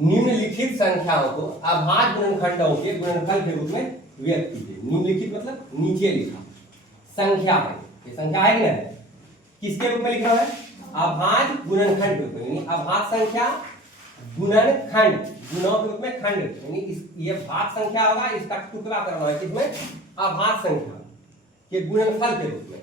निम्नलिखित संख्याओं को अभाज्य गुणनखंडों के गुणनफल के रूप में व्यक्त कीजिए। निम्नलिखित मतलब नीचे लिखा संख्या है, ये संख्या है ना, किसके रूप में लिखा है? अभाज्य गुणनखंड के रूप में, यानी अभाज्य संख्या गुणनखंड, गुणों के रूप में खंड, यानी ये भाज्य संख्या होगा, इसका टुकड़ा करना है किसमें? अभाज्य संख्या के गुणनफल के रूप में।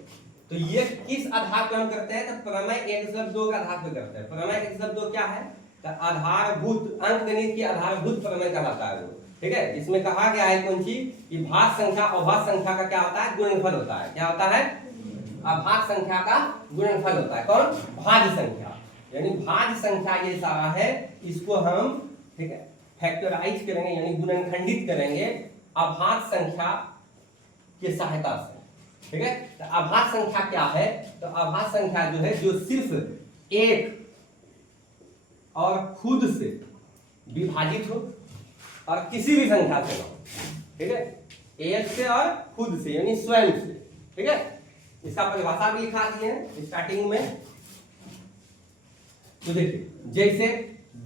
तो ये किस आधार पर हम करते हैं? तो प्रमेय 1/2 के आधार पर करते हैं। प्रमेय 1/2 क्या है? तो आधारभूत अंकगणित की आधारभूत प्रमेय कहलाता है वो, ठीक है, जिसमें कहा गया है कौन चीज कि भाज्य संख्या और अभाज्य संख्या का क्या होता है? गुणनफल होता है। क्या होता है? अभाज्य संख्या का गुणनफल होता है। कौन? भाज्य संख्या, यानी भाज्य संख्या ये सारा है, इसको हम, ठीक है, फैक्टराइज करेंगे यानी गुणनखंडित करेंगे अभाज्य संख्या की सहायता से, ठीक है। तो अभाज्य संख्या क्या है? तो अभाज्य संख्या जो है, जो सिर्फ एक और खुद से विभाजित हो और किसी भी संख्या से हो, ठीक है, एक से और खुद से यानी स्वयं से, ठीक है। इसका परिभाषा भी लिखा दिए हैं स्टार्टिंग में। तो देखिए, जैसे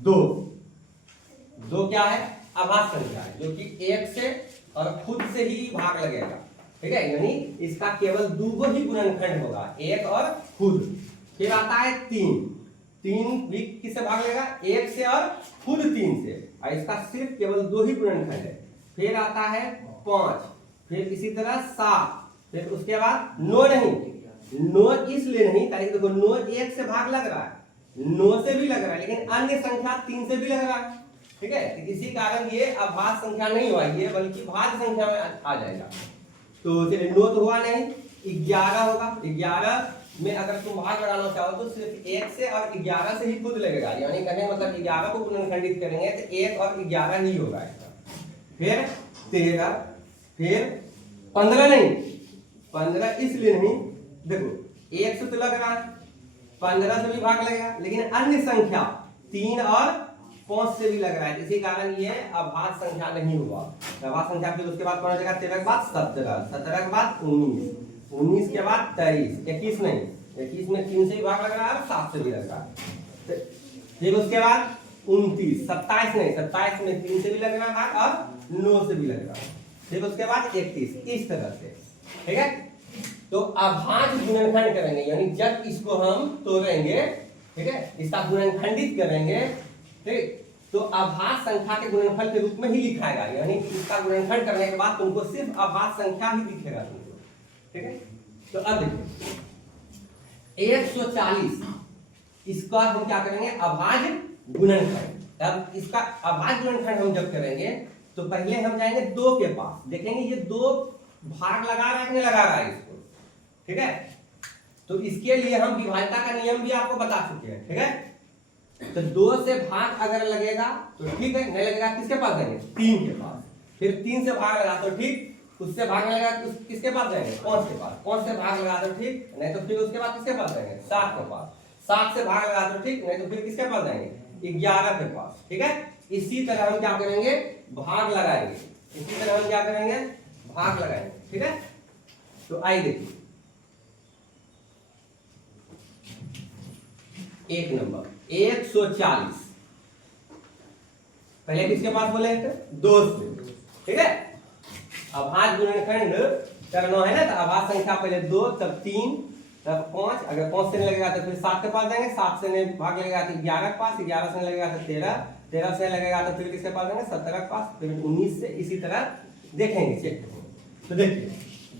दो क्या है? अभाज्य संख्या है, जो कि एक से और खुद से ही भाग लगेगा, ठीक है, यानी इसका केवल दो ही गुणनखंड होगा, एक और खुद। फिर आता है तीन भी किससे भाग लेगा? एक से और खुद तीन से, और इसका सिर्फ केवल 2 ही गुणनखंड है। फिर आता है 5, फिर इसी तरह 7, फिर उसके बाद 9 नहीं, 9 इसलिए नहीं, ताकि देखो 9 एक से भाग लग रहा है, 9 से भी लग रहा है, लेकिन अन्य संख्या 3 से भी लग रहा है, ठीक है। तो इसी कारण ये अभाज्य संख्या नहीं हुआ, ये बल्कि भाज्य संख्या में आ जाएगा। तो चलिए 9 तो हुआ नहीं, 11 होगा। 11 में अगर तुम भाग लगाना चाहो तो सिर्फ 1 से और 11 से ही खुद लगेगा, यानी कहने मतलब 11 को गुणनखंडित करेंगे तो 1 और 11 ही होगा इसका। फिर 13, फिर 15 नहीं, 15 इसलिए नहीं, देखो 1 से तो लग रहा है, 15 से भी भाग लगेगा, लेकिन अन्य संख्या 3 और 5 से भी लग रहा है, इसी कारण ये अभाज्य संख्या नहीं हुआ। अभाज्य संख्या फिर उसके बाद कौन जाएगा? 13 के बाद 17, 17 के बाद 19, 19 के बाद 23, 21 नहीं, 21 में 3 से भी भाग लग रहा है और 7 से भी लग रहा है। फिर उसके बाद 29, 27 नहीं, 27 में 3 से भी लग रहा है भाग और 9 से भी लग रहा है। फिर उसके बाद 31, इस तरह से, ठीक है। तो अभाज्य गुणनखंड करेंगे, यानी जब इसको हम तोड़ेंगे, ठीक है, इसका गुणनखंडित करेंगे, ठीक, तो अभाज्य संख्या के गुणनफल के रूप में ही लिखाएगा, यानी इसका गुणनखंड करने के बाद तुमको सिर्फ अभाज्य संख्या ही दिखेगा तुमको, ठीक है। तो अब देखिए 140, इसका हम क्या करेंगे? अभाज्य गुणनखंड। अब इसका अभाज्य गुणनखंड हम जब करेंगे तो पहले हम जाएंगे 2 के पास, देखेंगे ये 2 भाग लगा रहा है कि नहीं लगा रहा है इसको, ठीक है। तो इसके लिए हम विभाज्यता का नियम भी आपको बता चुके हैं, ठीक है। तो 2 से भाग अगर लगेगा तो ठीक है, नहीं लगेगा किसके पास जाएंगे? 3 के पास। फिर 3 से भाग लगा तो ठीक, उससे भाग लगेगा तो किसके पास जाएंगे? 5 के पास। 5 से भाग लगा तो ठीक, नहीं तो फिर उसके बाद किसके पास जाएंगे? 7 के पास। 7 से भाग लगा तो ठीक, नहीं तो फिर किसके पास जाएंगे? 11 के पास, ठीक है। इसी तरह हम क्या करेंगे? भाग लगाएंगे, इसी तरह हम क्या करेंगे? भाग लगाएंगे, ठीक है। तो आइए देखिए 1 नंबर 140, पहले किसके पास बोले थे? 2 से, ठीक है। अभाज्य गुणनखंड करना है ना, तो अभाज्य संख्या पहले 2, तब 3, तब 5, अगर 5 से नहीं लगेगा तो फिर 7 के पास जाएंगे, 7 से नहीं भाग लगेगा तो 11 के पास, 11 से नहीं लगेगा तो 13, 13 से लगेगा तो फिर किसके पास जाएंगे? 17 के पास, फिर 19 से, इसी तरह देखेंगे, चेक। तो देखिए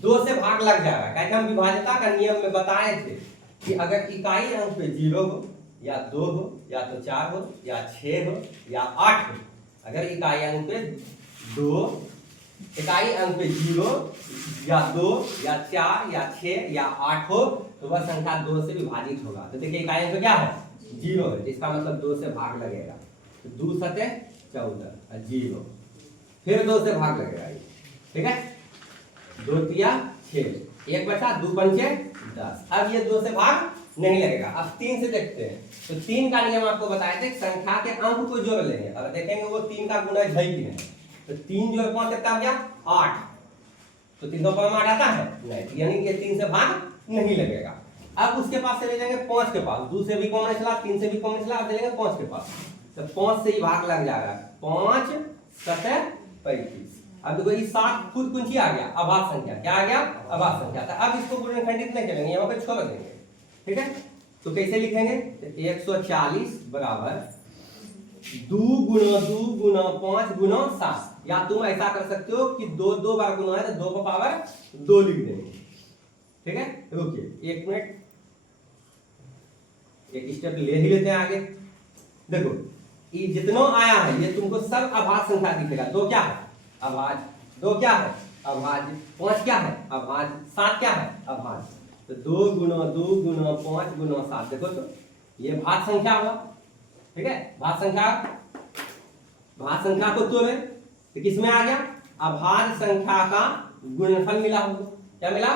2 से भाग लग जा रहा है, क्योंकि हम विभाज्यता का नियम में बताए थे कि अगर इकाई अंक पे 0 हो या 2 हो या तो 4 हो या 6 हो या 8 हो, अगर इकाई अंक पे 2, इकाई अंक पे 0 या 2 या 4 या 6 या 8 हो तो वह संख्या 2 से विभाजित होगा। तो देखिए इकाई अंक क्या है? 0 है, इसका मतलब 2 से भाग लगेगा, तो 2 सते 14 0, फिर 2 से भाग लगेगा, ठीक है। 2 तिया 6, 1 बचा, 2 पंचे 10। अब ये 2 से भाग नहीं लगेगा। अब 3 से देखते हैं, तो 3 का नियम आपको बताए थे, संख्या के अंक को जोड़ लेंगे और देखेंगे वो 3 का गुणज है कि नहीं। तो 3 जोड़ 5 कितना हो गया? 8, तो 3 2 5 8 आता है नहीं, यानी कि 3 से भाग नहीं लगेगा। अब उसके पास चले जाएंगे 5 के पास, 2 से भी कम नहीं चला, 3 से भी कम नहीं चला, अब चलेंगे 5 के पास, तो 5 से ही भाग लग जाएगा, 5 7 35। अब देखो ये 7 खुद कुंजी आ गया, अभाज्य संख्या, क्या आ गया, अभाज्य संख्या। तो अब इसको गुणनखंडित नहीं करेंगे, यहाँ पे छोड़ देंगे, ठीक है। तो कैसे लिखेंगे, 140 बराबर 2 गुना 2 गुना 5 गुना 7, या तुम ऐसा कर सकते हो कि 2 2 बार गुना है तो 2 का पावर 2 लिख देंगे, ठीक है। रुकिए 1 मिनट, एक स्टेप ले ही लेते हैं आगे। देखो ये जितना आया है ये तुमको सब अभाज्य संख्या दिखेगा। 2 क्या है, अभाज्य, 2 क्या है, अभाज्य, 5 क्या है, अभाज्य, 7 क्या है, अभाज्य। तो 2 गुना 2 गुना 5 गुना 7, देखो तो ये भाज्य संख्या हुआ, ठीक है। भाज्य संख्या को तोड़े तो किसमें आ गया, अभाज्य संख्या का गुणनफल मिला हमको, क्या मिला,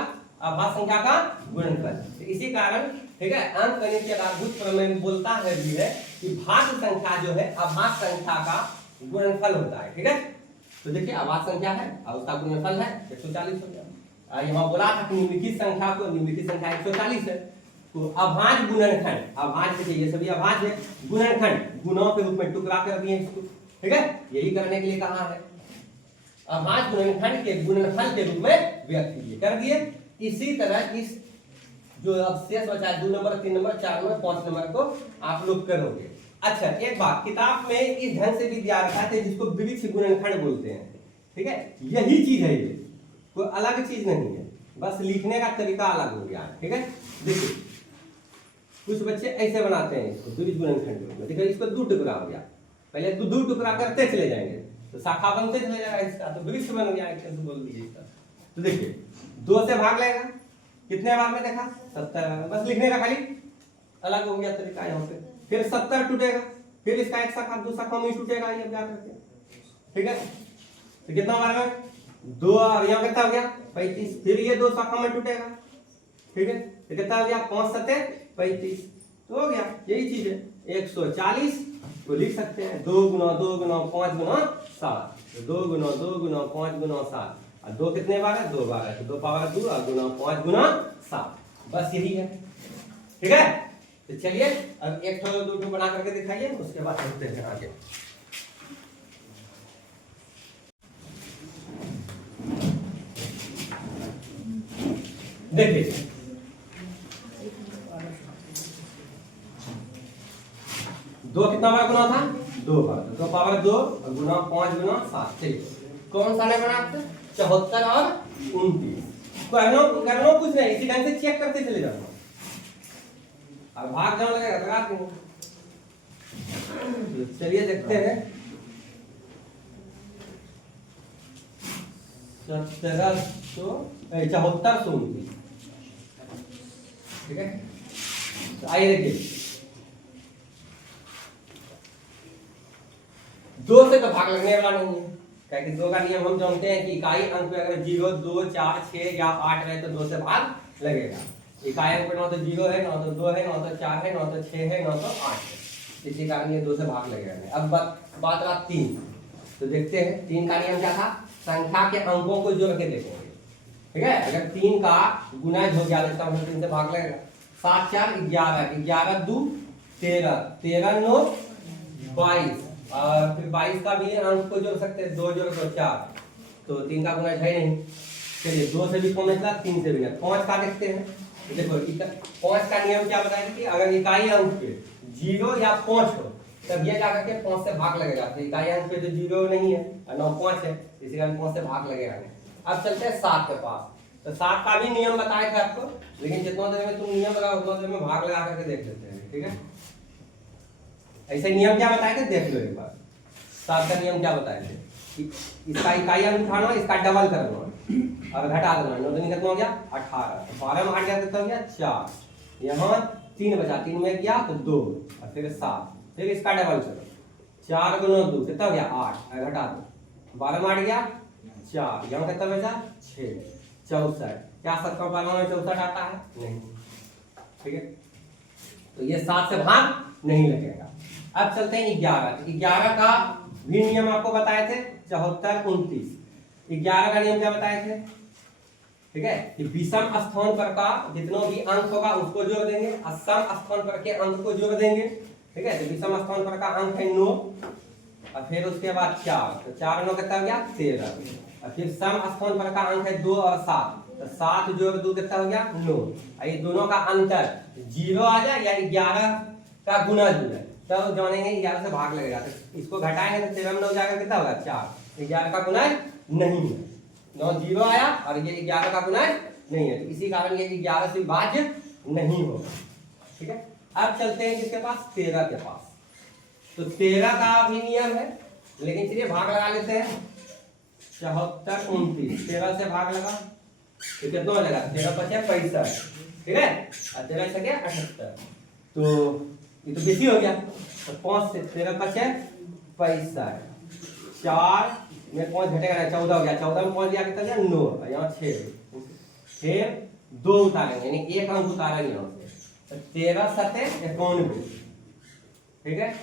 अभाज्य संख्या का गुणनफल। तो इसी कारण, ठीक है, अंकगणित के आधारभूत प्रमेय बोलता है भी है कि भाज्य संख्या जो है अभाज्य संख्या का गुणनफल होता है, ठीक है। तो देखिए अभाज्य संख्या है और उसका गुणनफल है 140 हो गया। यहाँ बोला था कि निम्नलिखित संख्या को, निम्नलिखित संख्या 140 है, तो अभाज्य गुणनखंड, अभाज्य ये सभी अभाज्य है, गुणनखंड गुणों के रूप में टुकड़ा कर दिए इसको, ठीक है। यही करने के लिए कहा है, अभाज्य गुणनखंड के गुणनफल के रूप में व्यक्त किए, कर दिए। इसी तरह इस जो अब शेष बचा है 2 नंबर 3 नंबर 4 नंबर 5 नंबर को आप लोग करोगे। अच्छा एक बात, किताब में इस ढंग से भी दिया रखा है जिसको वृक्ष गुणनखंड बोलते हैं, ठीक है। यही चीज है, ये कोई अलग चीज नहीं है, बस लिखने का तरीका अलग हो गया, ठीक है। देखिए कुछ बच्चे ऐसे बनाते हैं इसको वृक्ष गुणनखंड के रूप में, देखिए इसको 2 टुकड़ा हो गया, पहले 2 टुकड़ा करते चले जाएंगे तो शाखा बनते चले जाएगा इसका, तो वृक्ष बन गया, एक तरह से बोल दीजिए इसका। तो देखिए 2 से भाग लेगा, कितने बार में देखा, 70 बार, बस लिखने का खाली अलग हो गया तरीका यहाँ पे। फिर 70 टूटेगा, फिर इसका एक शाखा 2 शाखा में टूटेगा, ये जा करके, ठीक है। तो कितना बार में 2, और यहाँ कितना हो गया 35, फिर ये 2 शाखा में टूटेगा, ठीक है। तो कितना हो गया 5 7 35, तो हो गया, यही चीज है। 140 को लिख सकते हैं 2 गुना 2 गुना 5 गुना 7, तो 2 गुना 2 गुना 5 गुना 7, और 2 कितने बार है, 2 बार है, तो 2 पावर 2 और गुना 5 गुना 7, बस यही है, ठीक है। तो चलिए अब एक ठो 2 ठो बना करके दिखाइए, उसके बाद चलते हैं आगे। देखिए 2 कितना बार गुना था, 2 बार, तो 2 पावर 2 और गुना 5 गुना 7। चलिए कौन सा नहीं बनाते, 74 और 29, करना कुछ नहीं, इसी ढंग से चेक करते चले जाओ, और भाग जाने लगेगा लगा दूंगा। तो चलिए देखते हैं 7429, ठीक है। तो आइए देखिए 2 से तो भाग लगने वाला नहीं है, क्योंकि 2 का नियम हम जानते हैं कि इकाई अंक पे अगर 0 2 4 6 या 8 रहे तो 2 से भाग लगेगा। इकाई अंक पे न तो 0 है, न तो 2 है, न तो 4 है, न तो 6 है, न तो 8 है, इसी कारण ये 2 से भाग लगेगा। अब बात रहा 3, तो देखते हैं 3 का नियम क्या था, संख्या के अंकों को जोड़ के देखेंगे, ठीक है। अगर 3 का गुना हो गया तो 3 से भाग लगेगा। 7 4 11, 11 2 13, 13 9 22, और फिर 22 का भी अंक को जोड़ सकते हैं, 2 जोड़ 2 4, तो 3 का गुना है नहीं। चलिए 2 से भी कम निकला, 3 से भी नहीं। 5 का देखते हैं, तो देखो 5 का नियम क्या बताया कि अगर इकाई अंक पे 0 या 5 हो तब ये जाकर के 5 से भाग लगेगा, तो इकाई अंक पे तो 0 नहीं है और 9 5 है, इसी कारण 5 से भाग लगेगा। अब चलते हैं 7 के पास, तो 7 का भी नियम बताए थे आपको, लेकिन जितना देर में तुम नियम लगाओ उतना देर में भाग लगा करके देख लेते हैं, ठीक है। ऐसे नियम क्या बताए थे देख लो एक बार। 7 का नियम क्या बताए थे, इसका इकाई अंक उठाना, इसका डबल करना और घटा देना, 9 दूनी कितना हो गया 18, 12 में 8 गया कितना हो गया 4, यहाँ 3 बचा, 3 में गया तो 2 और फिर 7, फिर इसका डबल करो, 4 गुना 2 कितना हो गया 8 और घटा दो, 12 में 8 गया 4, यहाँ कितना बचा 6, 64, क्या 7 का 12 में 64 आता है नहीं, ठीक है। तो ये 7 से भाग नहीं लगेगा। अब चलते हैं 11, 11 का भी नियम आपको बताए थे 74 29। 11 का नियम क्या बताए थे, ठीक है, कि विषम स्थान पर का जितना भी अंक होगा उसको जोड़ देंगे और सम स्थान पर के अंक को जोड़ देंगे। ठीक है, तो विषम स्थान पर का अंक है 9 और फिर उसके बाद 4, तो 4 9 कितना हो गया 13 और फिर सम स्थान पर का अंक है 2 और 7, तो 7 जोड़ 2 कितना हो गया 9 और ये दोनों का अंतर 0 आ जाए या 11 का गुना जो है तब तो जानेंगे 11 से भाग लगेगा, तो इसको घटाएंगे तो 13 में 9 जाएगा कितना होगा 4, 11 का गुना नहीं है, 9 0 आया और ये 11 का गुना नहीं है, तो इसी कारण ये 11 से विभाज्य नहीं होगा। ठीक है, अब चलते हैं किसके पास 13 के पास, तो 13 का भी नियम है, लेकिन चलिए भाग लगा लेते हैं 74 29, 13 से भाग लगा तो कितना हो जाएगा 13 5 65, ठीक है, और 13 से क्या 78, तो ये तो बेसी हो गया, तो 5 से 13 5 65, 4 में 5 घटेगा ना 14 हो गया, 14 में 5 दिया कितना दिया 9 और यहाँ 6, फिर 2 उतारेंगे यानी एक अंक उतारेंगे यहाँ से, तो 13 7 91, ठीक है,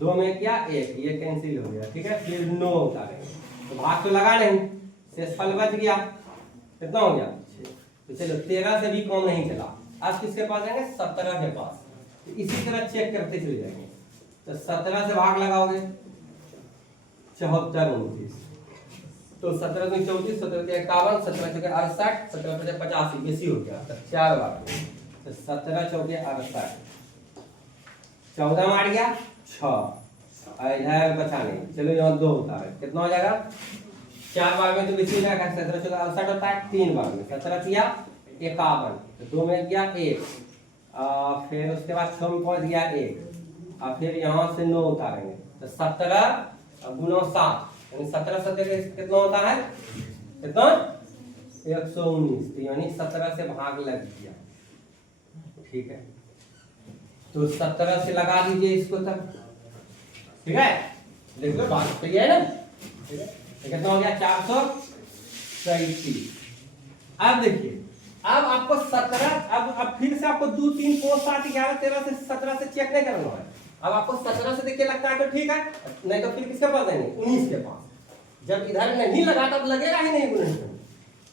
2 में क्या 1 ये कैंसिल हो गया, ठीक है, फिर 9 उतारेंगे, तो भाग तो लगा नहीं, शेषफल बच गया, कितना हो गया 6, तो चलो 13 से भी कम नहीं चला, अब किसके पास जाएंगे 17 के पास, तो इसी तरह चेक करते चले जाएंगे, तो 17 से भाग लगाओगे 74 29, तो 17 में 34, 17 के 51, 17 चौके 68, 17 पचे 85, बेसी हो गया, तो 4 बार, तो 17 चौके 68, 14 मार गया 6 और इधर बचा नहीं, चलो यहाँ 2 उतारे, कितना हो जाएगा 4 बार में तो बेसी हो जाएगा, 17 चौके 68 होता है 3 बार में, 17 किया 51, तो 2 में गया 1, फिर उसके बाद 6 में पहुंच गया 1 और फिर यहाँ से 9 उतारेंगे, तो 17 गुना 7 यानी 17 17 कितना होता है कितना 119, तो यानी 17 से भाग लग गया। ठीक है, तो 17 से लगा दीजिए इसको तक, ठीक है, देख लो बात सही है ना, ठीक है, तो कितना हो गया 437। अब देखिए, अब आपको 17 अब फिर से आपको 2 3 5 7 11 13 से 17 से चेक नहीं करना है, अब आपको 17 से देखिए लगता है तो ठीक है, नहीं तो फिर किसके पास जाएंगे 19 के पास, जब इधर नहीं लगा तब लगेगा ही नहीं गुणनखंड,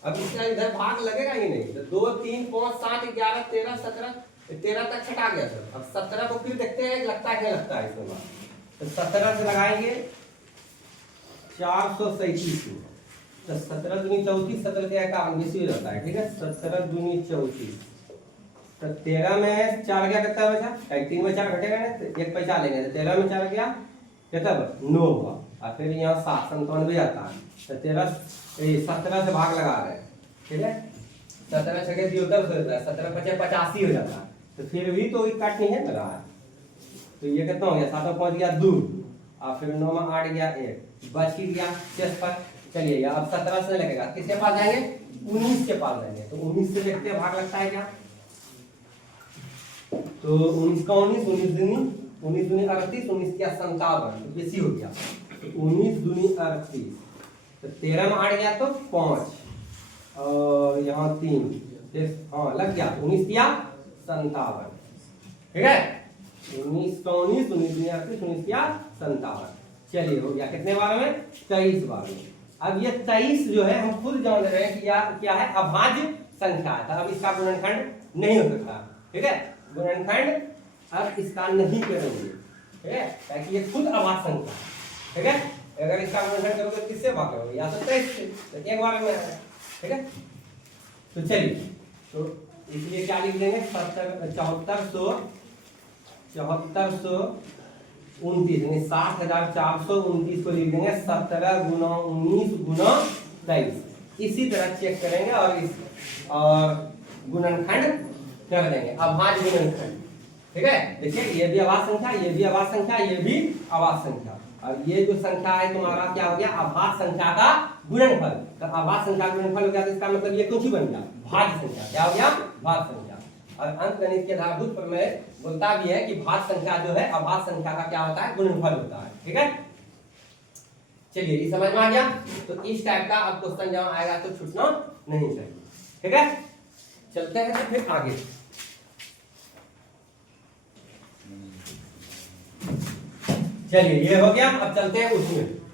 अब इसका इधर भाग लगेगा ही नहीं, तो 2 3 5 7 11 13 17 13 तक छटा गया सर, अब 17 को फिर देखते हैं लगता है क्या लगता है इसमें, तो 17 से लगाएंगे 437, तो 17 दूनी 34, 17 के 51 बेसी हो जाता है, ठीक है, 17 दूनी 34, तो 13 में 4 गया कितना बचा, 3 में 4 घटेगा ना तो 1 बचा लेंगे, तो 13 में 4 गया कितना 9 हुआ और फिर यहाँ 7 97 आता है, तो 17 से भाग लगा रहे हैं, ठीक है, 17 छके 73 हो जाता है, 17 पचे 85 हो जाता है, तो फिर भी तो कट नहीं है लगा है, तो ये कितना हो गया 7 में पहुंच गया 2 और फिर 9 में 8 गया 1 बच ही गया शेष पर। चलिए अब 17 से लगेगा, किसके पास जाएंगे 19 के पास जाएंगे, तो 19 से देखते हैं भाग लगता है क्या, तो 19 का 19 19 दूनी 38, 19 क्या 57, तो बेसी हो गया, तो 19 दूनी 38, तो 13 में 8 गया तो 5 और यहाँ 3, हाँ लग गया 19 किया 57, ठीक है, 19 का 19 19 दूनी 38, 19 किया 57, चलिए हो गया कितने बार में 23 बार में। अब ये 23 जो है हम खुद जान रहे हैं कि क्या है अभाज्य संख्या है, तो अब इसका गुणनखंड नहीं हो सकता, ठीक है, गुणनखंड अब इसका नहीं करेंगे, ठीक है, ताकि ये खुद अभाज्य संख्या है, ठीक है, अगर इसका गुणनखंड करोगे किससे भाग करोगे, या तो 23 से, तो एक बार में आएगा, ठीक है, तो चलिए, तो इसलिए क्या लिख देंगे 7429 यानी 7429 को लिख देंगे 17 गुना 19 गुना 23, इसी तरह चेक करेंगे और गुणनखंड कर देंगे अभाज्य गुणनखंड, ठीक है, देखिए ये भी अभाज्य संख्या, ये भी अभाज्य संख्या, ये भी अभाज्य संख्या, और ये जो संख्या है तुम्हारा क्या हो गया अभाज्य संख्या का गुणनफल, तो अभाज्य संख्या का गुणनफल हो गया, तो इसका मतलब ये कुछ ही बन गया भाज्य संख्या, क्या हो गया भाज्य संख्या। और अंकगणित के आधारभूत प्रमेय बोलता भी है कि भाज्य संख्या जो है अभाज्य संख्या का क्या होता है गुणनफल होता है, ठीक है, चलिए ये समझ में आ गया, तो इस टाइप का अब क्वेश्चन जब आएगा तो छूटना नहीं चाहिए, ठीक है, चलते हैं तो फिर आगे, चलिए ये हो गया, अब चलते हैं उसमें।